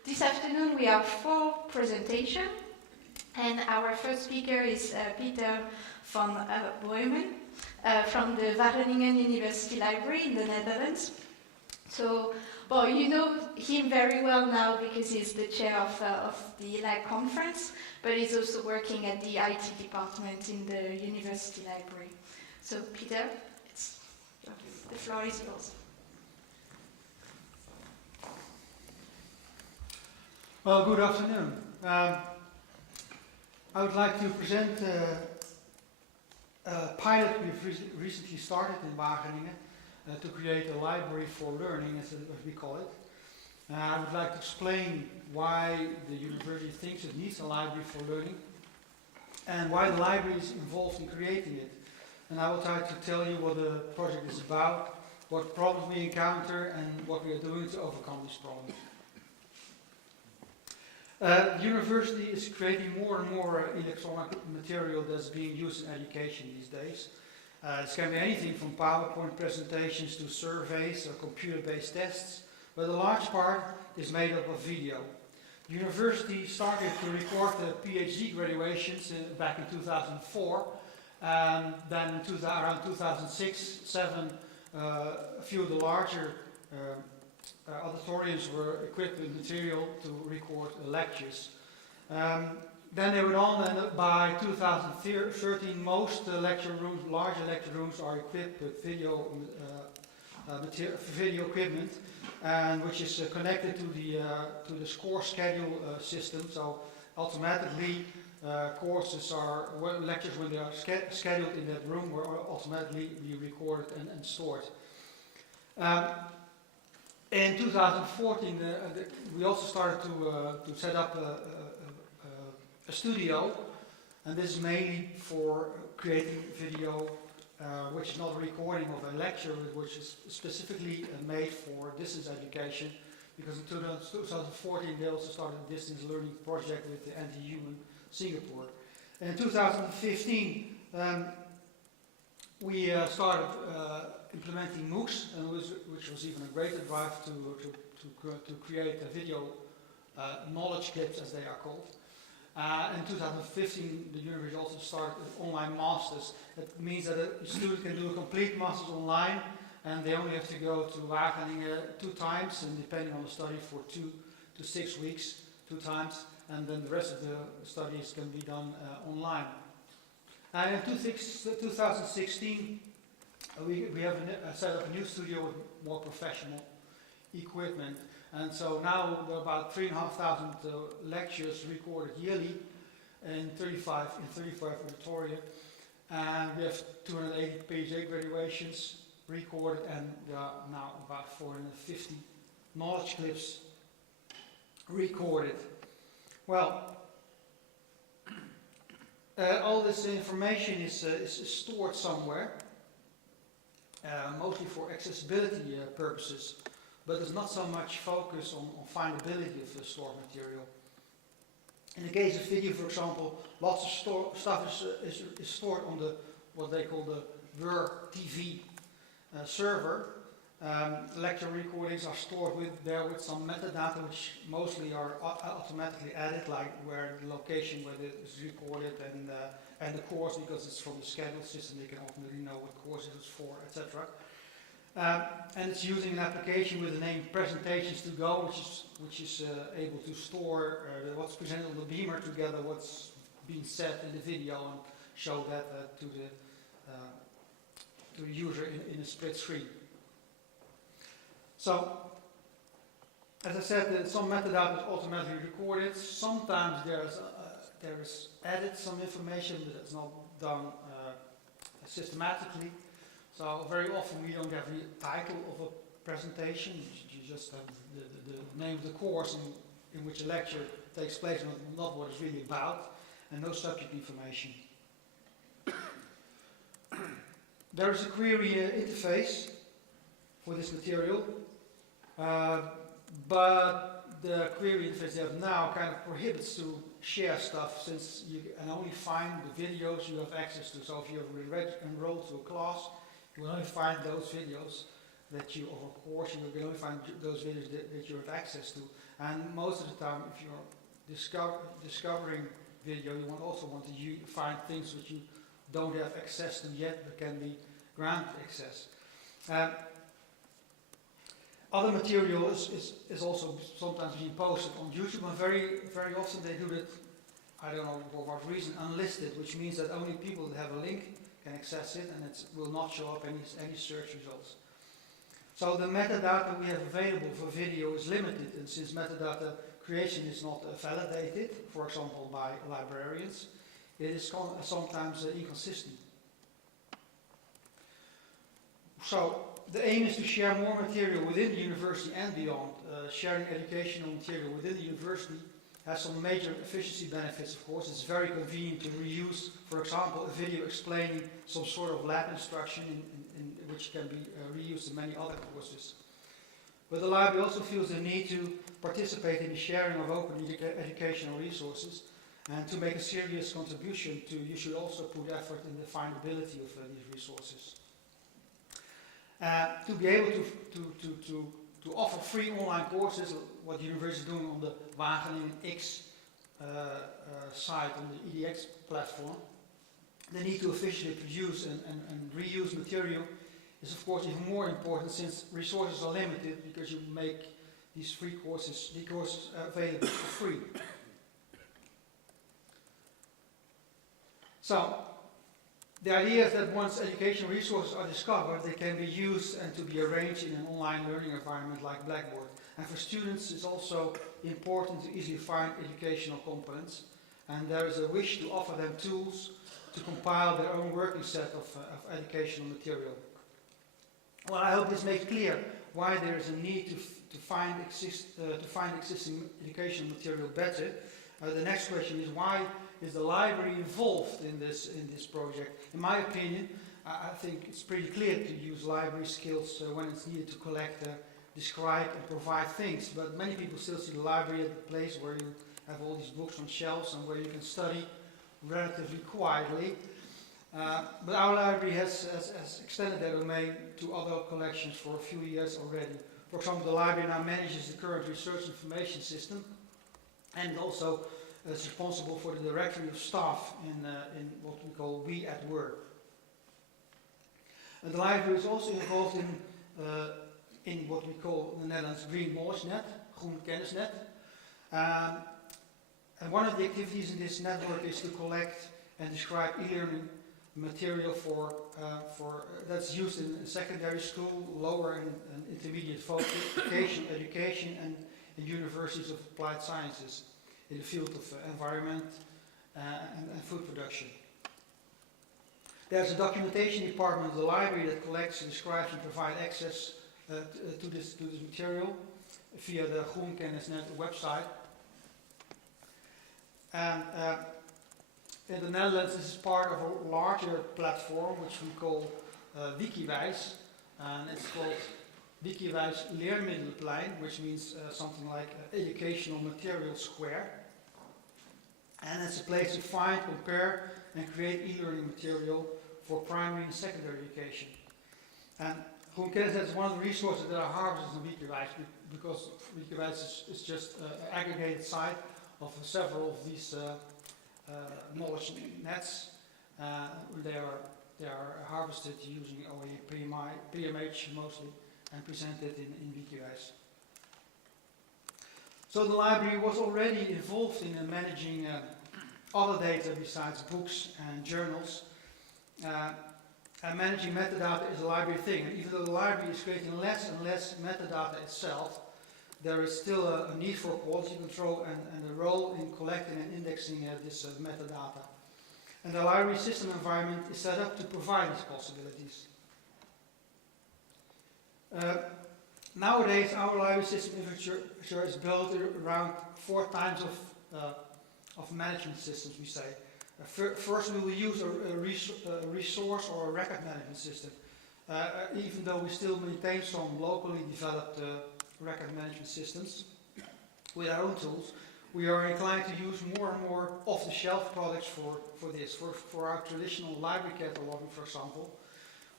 this afternoon we have 4 presentations, and our first speaker is Peter van Boheemen from the Wageningen University Library in the Netherlands. So, well, you know him very well now because he's the chair of the ELAG conference, but he's also working at the IT department in the university library. So, Peter, the floor is yours. Well, good afternoon. I would like to present a pilot we've recently started in Wageningen to create a library for learning, as we call it. I would like to explain why the university thinks it needs a library for learning and why the library is involved in creating it. And I will try to tell you what the project is about, what problems we encounter, and what we are doing to overcome these problems. The university is creating more and more electronic material that's being used in education these days. This can be anything from PowerPoint presentations to surveys or computer-based tests, but a large part is made up of video. The university started to record the PhD graduations back in 2004, and then around 2006-07, a few of the larger auditoriums were equipped with material to record lectures. Then they went on, and by 2013 most larger lecture rooms are equipped with video equipment, and which is connected to the course schedule system. So automatically lectures when they are scheduled in that room will automatically be recorded and stored. In 2014, we also started to set up a studio, and this is mainly for creating video, which is not a recording of a lecture, but which is specifically made for distance education, because in 2014 they also started a distance learning project with the NTU in Singapore. And in 2015, we started implementing MOOCs, which was even a greater drive to create a video knowledge clips, as they are called. In 2015, the university also started online masters. That means that a student can do a complete master's online, and they only have to go to Wageningen 2 times, and depending on the study, for 2 to 6 weeks, 2 times, and then the rest of the studies can be done online. And in 2016, we have set up a new studio with more professional equipment. And so now there are about 3,500 lectures recorded yearly in 35 auditoria. And we have 280 PhD graduations recorded, and there are now about 450 knowledge clips recorded. Well, all this information is stored somewhere, mostly for accessibility purposes. But there's not so much focus on findability of the stored material. In the case of video, for example, lots of stuff is stored on what they call the WRTV server. Lecture recordings are stored with some metadata, which mostly are automatically added, like where the location where it is recorded and the course, because it's from the schedule system, they can ultimately know what course it is for, etc. And it's using an application with the name Presentations to Go, which is able to store what's presented on the beamer together what's being said in the video and show that to the user in a split screen. So, as I said, some metadata is automatically recorded. Sometimes there is added some information, but it's not done systematically. So very often we don't have the title of a presentation. You just have the name of the course in which a lecture takes place, not what it's really about, and no subject information. There is a query interface for this material, but the query interface they have now kind of prohibits to share stuff, since you can only find the videos you have access to. So if you're enrolled to a class, you will only find those videos, that you, of course, you can only find those videos that you have access to. And most of the time, if you're discovering video, you also want to find things which you don't have access to yet, but can be granted access. Other material is also sometimes being posted on YouTube, and very often they do that, I don't know for what reason, unlisted, which means that only people that have a link can access it, and it will not show up any search results. So the metadata we have available for video is limited, and since metadata creation is not validated, for example by librarians, it is sometimes inconsistent. So the aim is to share more material within the university and beyond. Sharing educational material within the university has some major efficiency benefits, of course. It's very convenient to reuse, for example, a video explaining some sort of lab instruction which can be reused in many other courses. But the library also feels the need to participate in the sharing of open educational resources, and to make a serious contribution to, you should also put effort in the findability of these resources. To be able to offer free online courses, what the university is doing on the Wageningen X site on the EDX platform, the need to efficiently produce and reuse material is of course even more important, since resources are limited, because you make these courses available for free. So, the idea is that once educational resources are discovered, they can be used and to be arranged in an online learning environment like Blackboard. And for students, it's also important to easily find educational components, and there is a wish to offer them tools to compile their own working set of educational material. Well, I hope this makes clear why there is a need to find existing educational material better. The next question is, why is the library involved in this project? In my opinion, I think it's pretty clear to use library skills when it's needed to collect, describe and provide things, but many people still see the library as the place where you have all these books on shelves and where you can study relatively quietly. But our library has extended their domain to other collections for a few years already. For example, the library now manages the current research information system, and also is responsible for the directory of staff in what we call We at Work. And the library is also involved in what we call in the Netherlands Green Knowledge Net, Groen Kennisnet. And one of the activities in this network is to collect and describe e-learning material that's used in secondary school, lower and intermediate vocational education, and in universities of applied sciences in the field of environment and food production. There's a documentation department of the library that collects, describes and provides access to this material via the Groen Kennisnet website. And in the Netherlands, this is part of a larger platform which we call Wikiwijs, and it's called Wikiwijs Leermiddelenplein, which means something like educational material square. And it's a place to find, compare and create e-learning material for primary and secondary education. And Groen Kennisnet is one of the resources that are harvested in Wikiwijs, because Wikiwijs is just an aggregated site of several of these knowledge nets. They are harvested using OE PMH mostly and presented in Wikiwijs. So the library was already involved in managing other data besides books and journals. And managing metadata is a library thing. And even though the library is creating less and less metadata itself, there is still a need for quality control and a role in collecting and indexing this metadata. And the library system environment is set up to provide these possibilities. Nowadays, our library system infrastructure is built around 4 types of management systems, we say. First, we will use a resource or a record management system. Even though we still maintain some locally developed record management systems with our own tools, we are inclined to use more and more off-the-shelf products for this. For our traditional library cataloging, for example,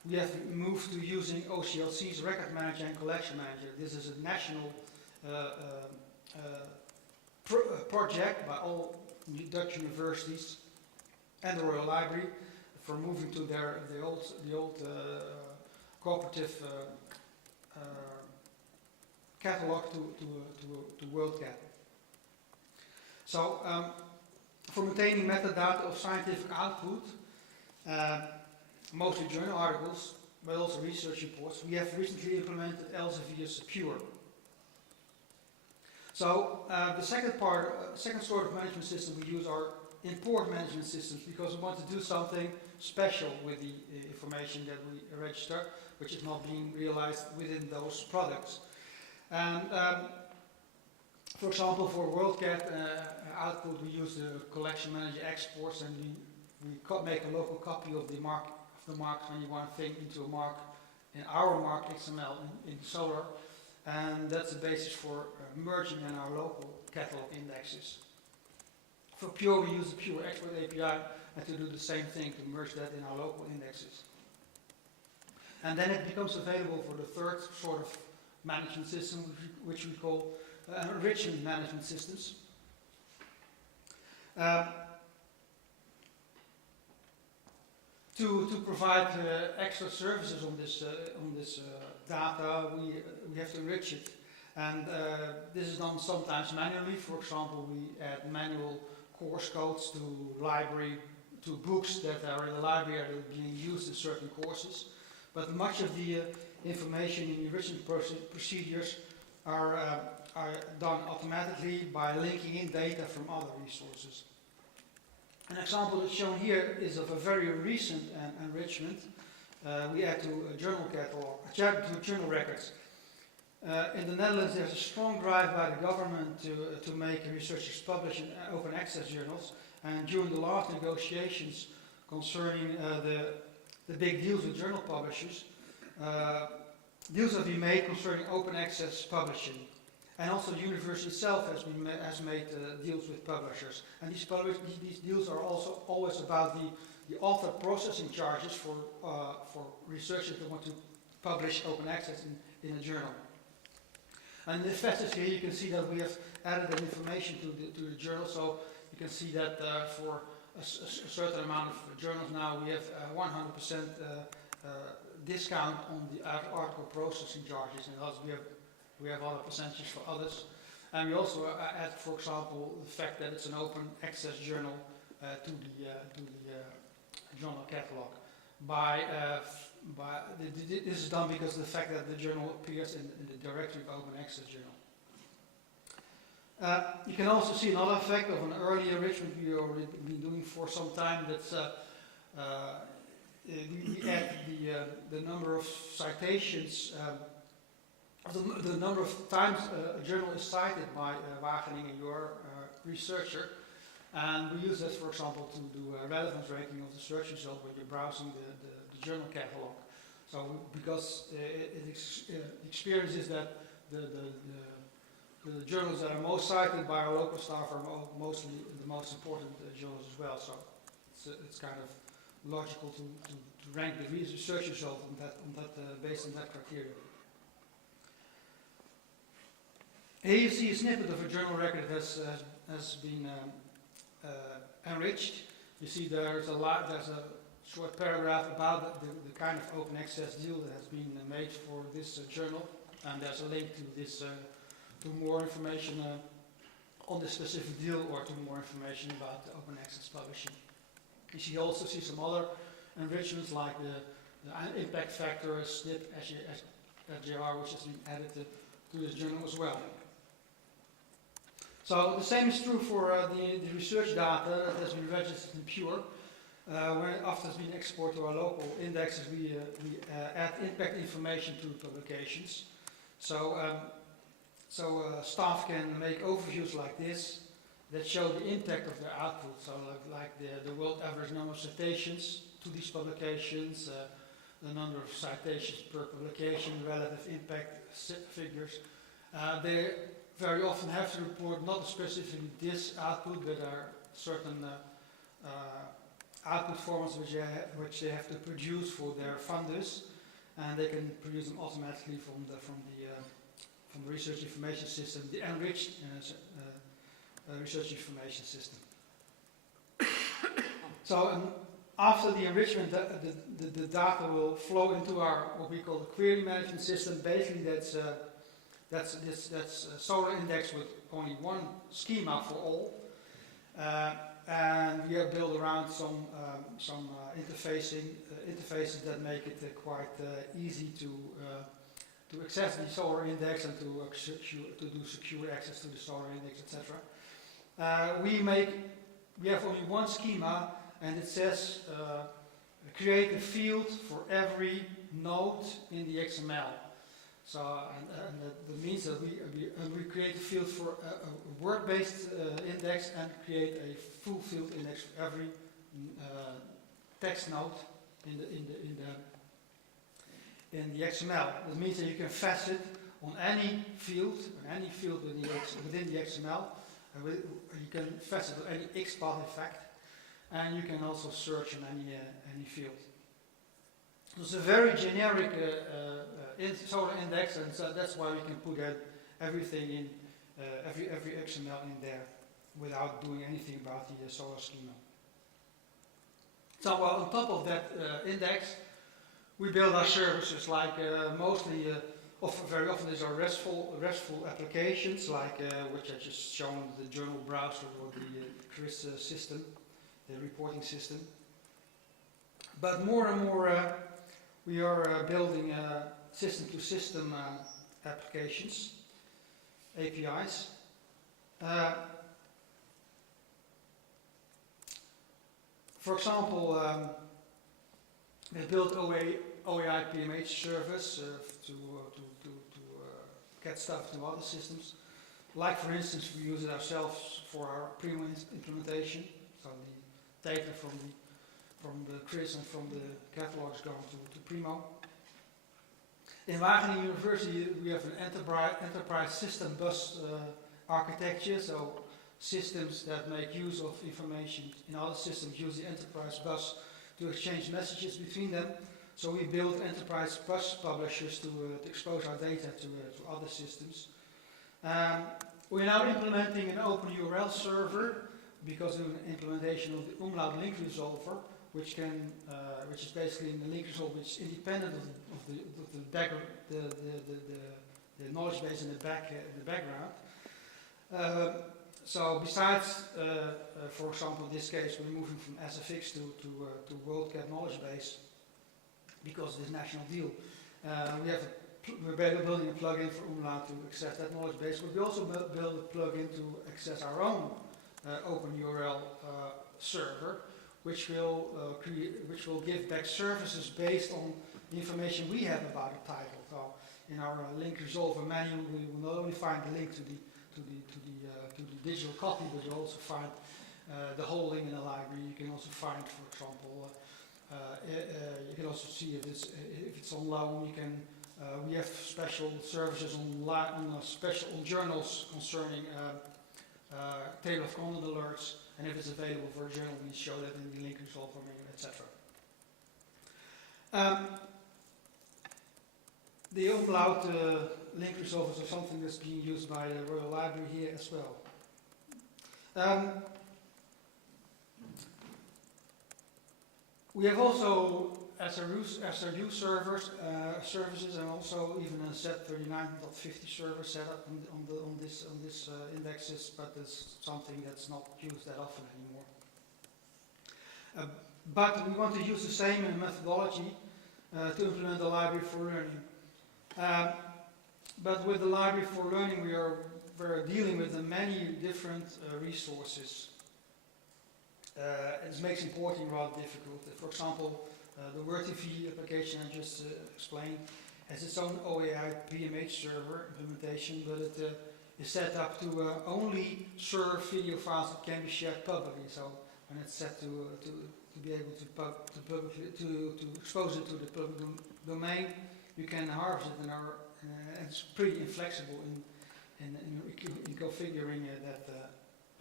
we have moved to using OCLC's Record Manager and Collection Manager. This is a national project by all Dutch universities and the Royal Library for moving to the old cooperative catalog to WorldCat. So, for maintaining metadata of scientific output, mostly journal articles, but also research reports, we have recently implemented Elsevier's Pure. So, the second sort of management system we use are import management systems, because we want to do something special with the information that we register, which is not being realized within those products. And for example, for WorldCat output, we use the collection manager exports, and we make a local copy of the Mark 21 thing into a mark, in our Mark XML in Solar, and that's the basis for merging in our local catalog indexes. For Pure, we use the Pure Export API, and to do the same thing, to merge that in our local indexes. And then it becomes available for the third sort of management system, which we call enrichment management systems. To provide extra services on this data, we have to enrich it, and this is done sometimes manually. For example, we add manual course codes to books that are in the library are being used in certain courses. But much of the information in the enrichment procedures are done automatically by linking in data from other resources. An example that's shown here is of a very recent enrichment we add to a journal catalog, to journal records. In the Netherlands, there's a strong drive by the government to make researchers publish in open access journals, and during the last negotiations concerning the big deals with journal publishers, deals have been made concerning open access publishing. And also the university itself has made deals with publishers. And these deals are also always about the author processing charges for researchers that want to publish open access in a journal. And in the fastest here you can see that we have added that information to the journal, so you can see that for a certain amount of journals now we have 100% discount on the article processing charges, and also we have other percentages for others. And we also add, for example, the fact that it's an open access journal to the journal catalog. This is done because of the fact that the journal appears in the directory of open access journal. You can also see another effect of an early enrichment we already been doing for some time. That's we add the number of citations, the number of times a journal is cited by Wageningen, your researcher, and we use that, for example, to do a relevance ranking of the search result when you're browsing the journal catalog. So, because the experience is that the journals that are most cited by our local staff are mostly the most important journals as well. So, it's kind of logical to rank the research result based on that criteria. Here you see a snippet of a journal record that has been enriched. You see there's a short paragraph about the kind of open access deal that has been made for this journal, and there's a link to this to more information on this specific deal, or to more information about the open access publishing. You also see some other enrichments like the impact factor, SNP, SJR, which has been added to this journal as well. So the same is true for the research data that has been registered in Pure. After it's been exported to our local indexes, we add impact information to publications. So staff can make overviews like this that show the impact of their output. So like the world average number of citations to these publications, the number of citations per publication, relative impact figures. They very often have to report not specifically this output, but are certain output formats which they have to produce for their funders, and they can produce them automatically from the research information system, the enriched research information system. So after the enrichment, the data will flow into our what we call the query management system. Basically, that's a solar index with only one schema for all, and we have built around some interfaces that make it quite easy to access the solar index and to do secure access to the solar index, etc. We have only one schema, and it says create a field for every node in the XML. So, and that means that we create a field for a word-based index and create a full field index for every text node in the XML. That means that you can fetch it on any field within the XML. You can fetch it on any XPath in fact, and you can also search in any field. So it's a very generic solar index, and so that's why we can put everything in, every XML in there without doing anything about the solar schema. So on top of that index, we build our services like very often these are RESTful applications like which I just shown, the journal browser or the CRIS system, the reporting system. But more and more we are building system-to-system applications, APIs. For example, we built OAI PMH service to get stuff to other systems. Like for instance, we use it ourselves for our Primo implementation. So the data from the CRIS and from the catalogs going to Primo. In Wageningen University, we have an enterprise system bus architecture. So systems that make use of information in other systems use the enterprise bus to exchange messages between them. So we build enterprise bus publishers to expose our data to other systems. We're now implementing an open URL server because of an implementation of the umlaut link resolver, which is basically in the link resolver, which is independent of the knowledge base in the background. So besides, for example, in this case, we're moving from SFX to WorldCat knowledge base because of this national deal. We're building a plugin for umlaut to access that knowledge base, but we also build a plugin to access our own open URL server, which will give back services based on the information we have about a title. So in our link resolver menu, we will not only find the link to the digital copy, but you also find the holding in the library. You can also find, for example, you can also see if it's on loan. You can we have special services on journals concerning table of content alerts, and if it's available for a journal, we show that in the link resolver menu, etc. The umlaut link resolvers are something that's being used by the Royal Library here as well. We have also SRU services, and also even a Z39.50 server set up on this indexes, but it's something that's not used that often anymore. But we want to use the same methodology to implement the library for learning. But with the library for learning, we're dealing with many different resources. It makes importing rather difficult. For example, the WordTV application I just explained has its own OAI PMH server implementation, but it is set up to only serve video files that can be shared publicly. So when it's set to be able to expose it to the public domain, you can harvest it, and it's pretty inflexible in configuring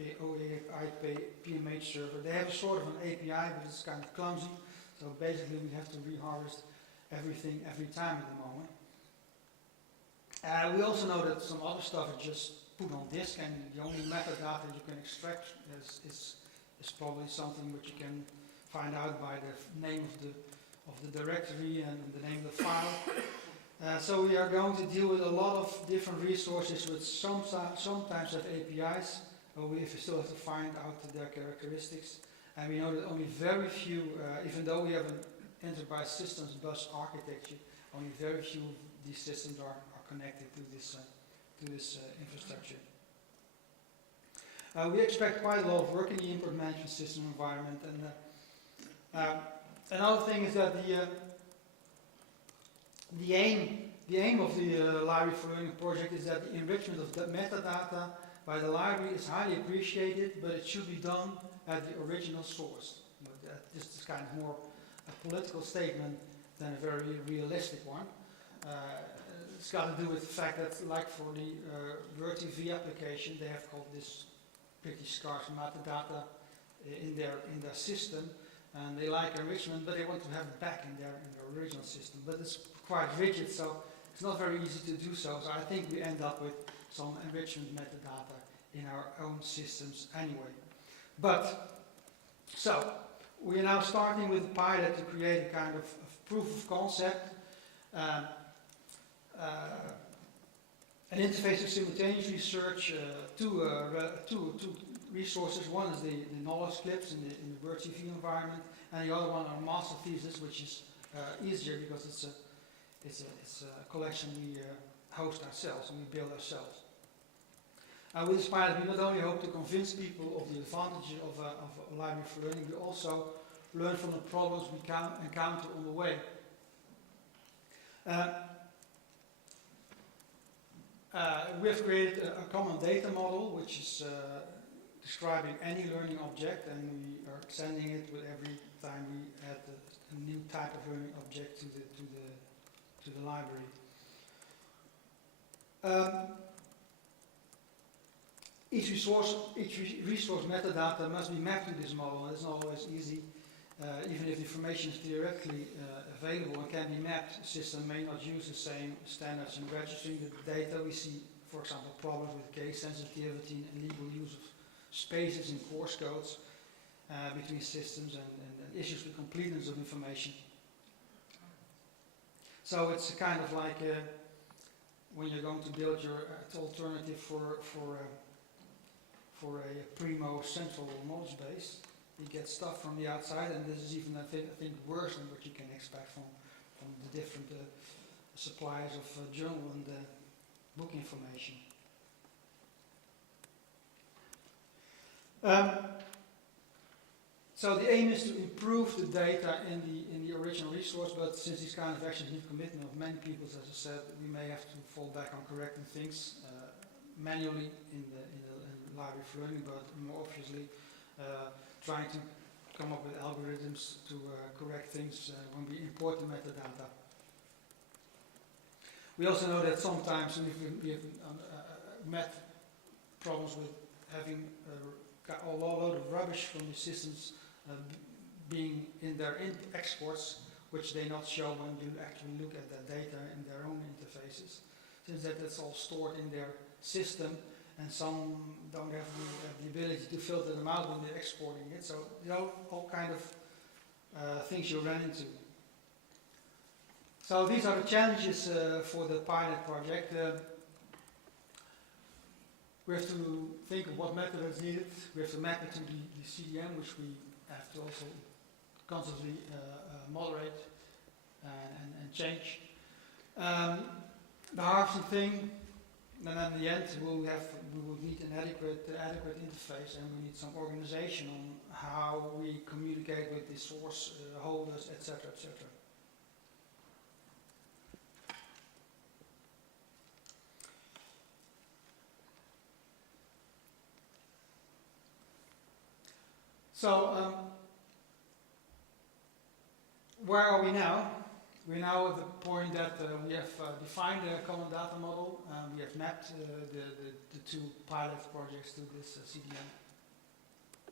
PMH server. They have a sort of an API, but it's kind of clumsy. So basically, we have to reharvest everything every time at the moment. We also know that some other stuff is just put on disk, and the only metadata you can extract is probably something which you can find out by the name of the directory and the name of the file. So we are going to deal with a lot of different resources which sometimes have APIs, but we still have to find out their characteristics. And we know that only very few, even though we have an enterprise systems bus architecture, only very few of these systems are connected to this infrastructure. We expect quite a lot of work in the import management system environment. And another thing is that the aim of the Library for Learning project is that the enrichment of the metadata by the library is highly appreciated, but it should be done at the original source. This is kind of more a political statement than a very realistic one. It's got to do with the fact that, like for the WordTV application, they have called this pretty scarce metadata in their system, and they like enrichment, but they want to have it back in their original system. But it's quite rigid, so it's not very easy to do so. So I think we end up with some enrichment metadata in our own systems anyway. But so we are now starting with a pilot to create a kind of proof of concept. An interface to simultaneously search two resources. One is the knowledge clips in the WordTV environment, and the other one are master thesis, which is easier because it's a collection we host ourselves and we build ourselves. With this pilot, we not only hope to convince people of the advantages of a library for learning, we also learn from the problems we encounter on the way. We have created a common data model which is describing any learning object, and we are extending it with every time we add a new type of learning object to the library. Each resource metadata must be mapped to this model, and it's not always easy. Even if information is theoretically available and can be mapped, the system may not use the same standards in registering the data. We see, for example, problems with case sensitivity and legal use of spaces in course codes between systems, and issues with completeness of information. So it's kind of like when you're going to build your alternative for a Primo central knowledge base. You get stuff from the outside, and this is even, I think worse than what you can expect from the different suppliers of journal and book information. So the aim is to improve the data in the original resource, but since these kind of actions need commitment of many people, as I said, we may have to fall back on correcting things manually in the library for learning, but more obviously trying to come up with algorithms to correct things when we import the metadata. We also know that sometimes we have met problems with having a load of rubbish from the systems being in their exports, which they not show when you actually look at that data in their own interfaces. Since that's all stored in their system, and some don't have the ability to filter them out when they're exporting it. So, all kind of things you run into. So these are the challenges for the pilot project. We have to think of what method is needed. We have to map it to the CDM, which we have to also constantly moderate and change. The harvesting thing, and then in the end we will need an adequate interface, and we need some organization on how we communicate with the source holders, etc., etc. So, where are we now? We're now at the point that we have defined a common data model, and we have mapped the two pilot projects to this CDM.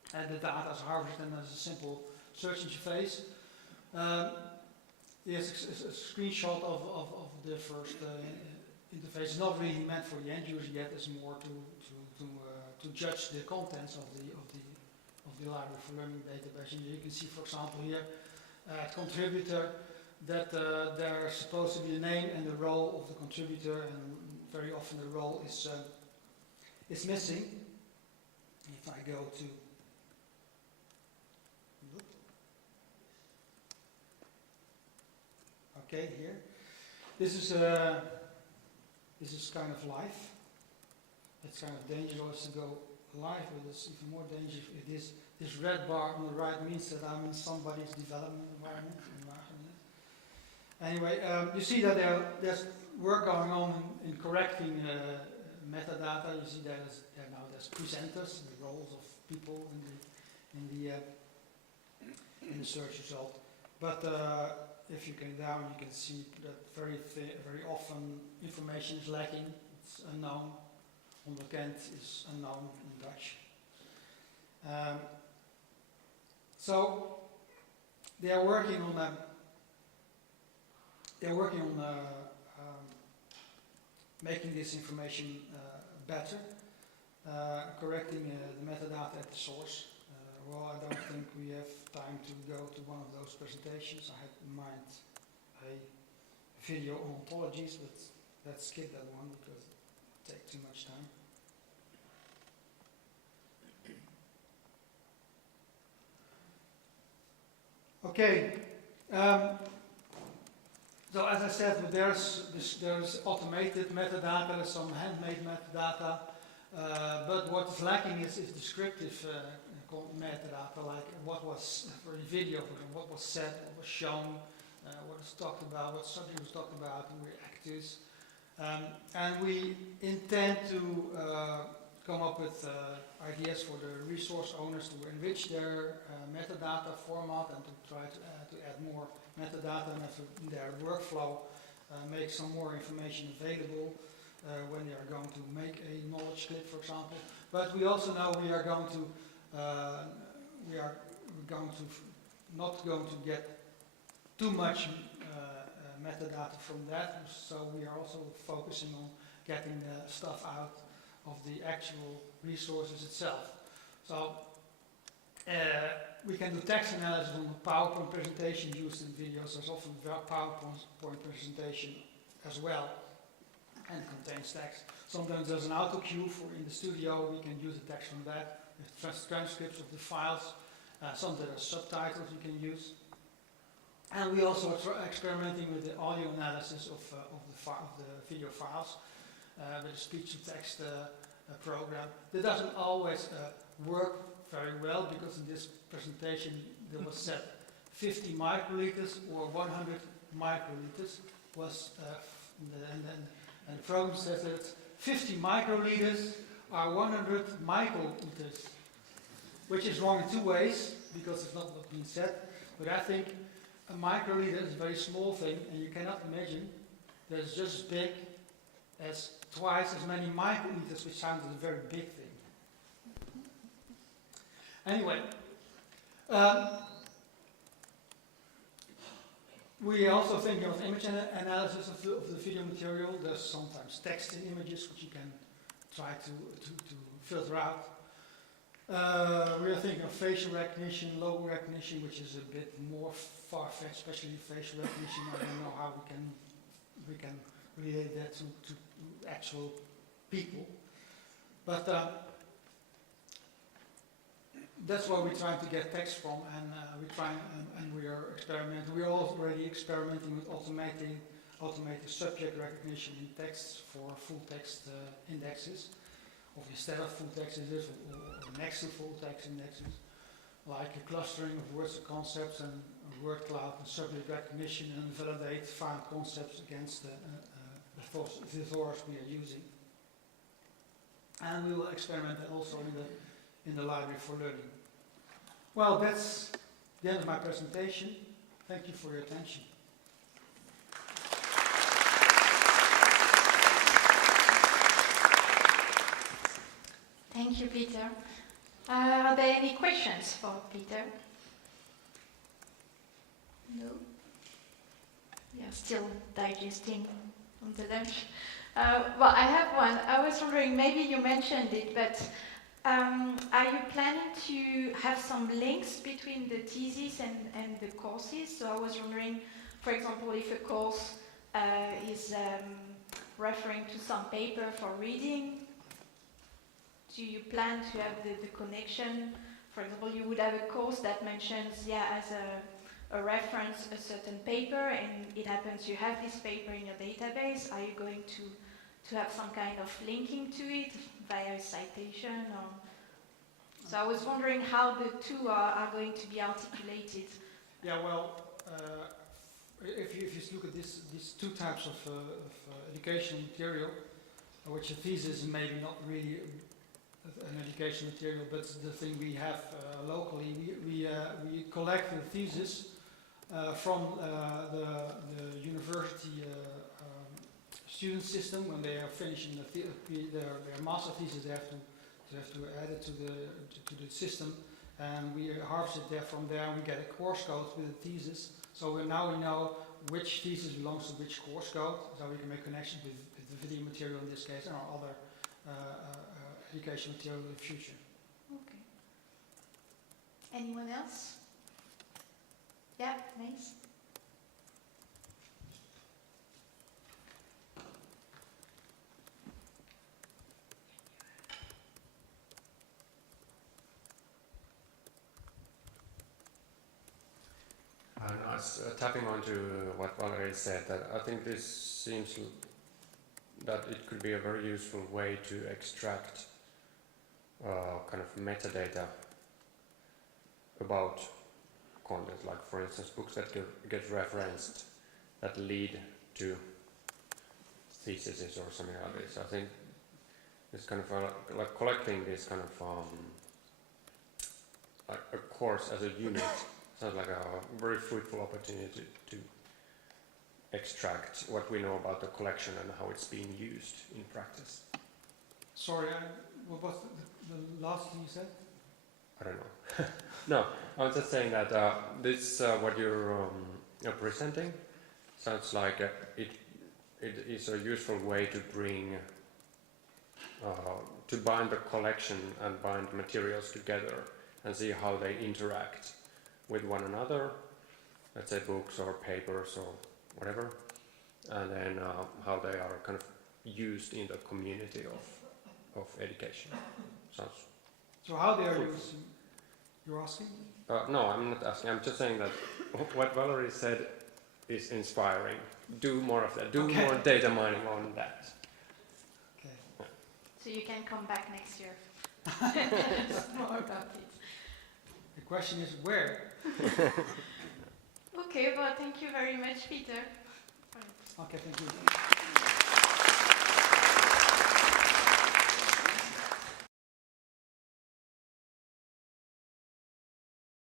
and the data is harvested as a simple search interface. Here's a screenshot of the first interface. It's not really meant for the end user yet. It's more to judge the contents of the library for learning database. And you can see, for example, here contributor that there's supposed to be the name and the role of the contributor, and very often the role is missing. If I go to okay, here. This is kind of live. It's kind of dangerous to go live, but it's even more dangerous if this red bar on the right means that I'm in somebody's development environment. Anyway, you see that there's work going on in correcting metadata. You see there's presenters, the roles of people in the search result. But if you go down, you can see that very often information is lacking. It's unknown. Onbekend is unknown in Dutch. So they are working on making this information better, correcting the metadata at the source. Well, I don't think we have time to go to one of those presentations. I had in mind a video on ontologies, but let's skip that one because it takes too much time. Okay. So as I said, there's automated metadata, there's some handmade metadata, but what is lacking is descriptive metadata, like what was for the video, what was said, what was shown, what was talked about, what subject was talked about, and actors. And we intend to come up with ideas for the resource owners to enrich their metadata format and to try to add more metadata in their workflow, make some more information available when they are going to make a knowledge clip, for example. But we also know we are going to not going to get too much metadata from that. So we are also focusing on getting the stuff out of the actual resources itself. So we can do text analysis on the PowerPoint presentation used in videos. There's often a PowerPoint presentation as well, and contains text. Sometimes there's an auto cue for in the studio. We can use the text from that. With transcripts of the files. Sometimes there are subtitles you can use. And we also are experimenting with the audio analysis of the video files with a speech-to-text program. That doesn't always work very well because in this presentation there was set 50 microliters or 100 microliters was and the program says that 50 microliters are 100 microliters, which is wrong in two ways because it's not what's being said. But I think a microliter is a very small thing, and you cannot imagine that it's just as big as twice as many microliters, which sounds like a very big thing. Anyway, we also think of image analysis of the video material. There's sometimes text in images, which you can try to filter out. We are thinking of facial recognition, logo recognition, which is a bit more far-fetched, especially facial recognition. I don't know how we can relate that to actual people. But that's where we're trying to get text from, and we are experimenting. We are already experimenting with automated subject recognition in text for full text indexes, or instead of full text indexes, or next to full text indexes, like a clustering of words and concepts and word cloud and subject recognition, and validate found concepts against the thesaurus we are using. And we will experiment also in the library for learning. Well, that's the end of my presentation. Thank you for your attention. Thank you, Peter. Are there any questions for Peter? No? You're still digesting on the lunch. Well, I have one. I was wondering, maybe you mentioned it, but are you planning to have some links between the thesis and the courses? So I was wondering, for example, if a course is referring to some paper for reading, do you plan to have the connection? For example, you would have a course that mentions, as a reference a certain paper, and it happens you have this paper in your database. Are you going to have some kind of linking to it via a citation? Or so I was wondering how the two are going to be articulated. Yeah, well, if you look at these two types of educational material, which a thesis is maybe not really an education material, but the thing we have locally, we collect the thesis from the university student system. When they are finishing their master thesis, they have to add it to the system, and we harvest it there. From there, we get a course code with the thesis. So now we know which thesis belongs to which course code, so we can make connections with the video material in this case and our other education material in the future. Okay. Anyone else? Yeah, nice. I was tapping onto what Valerie said, that I think this seems that it could be a very useful way to extract kind of metadata about content, like for instance books that get referenced that lead to theses or something like this. I think it's kind of like collecting this kind of like a course as a unit sounds like a very fruitful opportunity to extract what we know about the collection and how it's being used in practice. Sorry, what was the last thing you said? I don't know. No, I was just saying that this what you're presenting sounds like it is a useful way to bring to bind the collection and bind materials together and see how they interact with one another, let's say books or papers or whatever, and then how they are kind of used in the community of education. So how they are used, you're asking? No, I'm not asking. I'm just saying that what Valerie said is inspiring. Do more of that. Do more data mining on that. Okay. So you can come back next year. More about it. The question is where? Okay, well, thank you very much, Peter. Okay, thank you.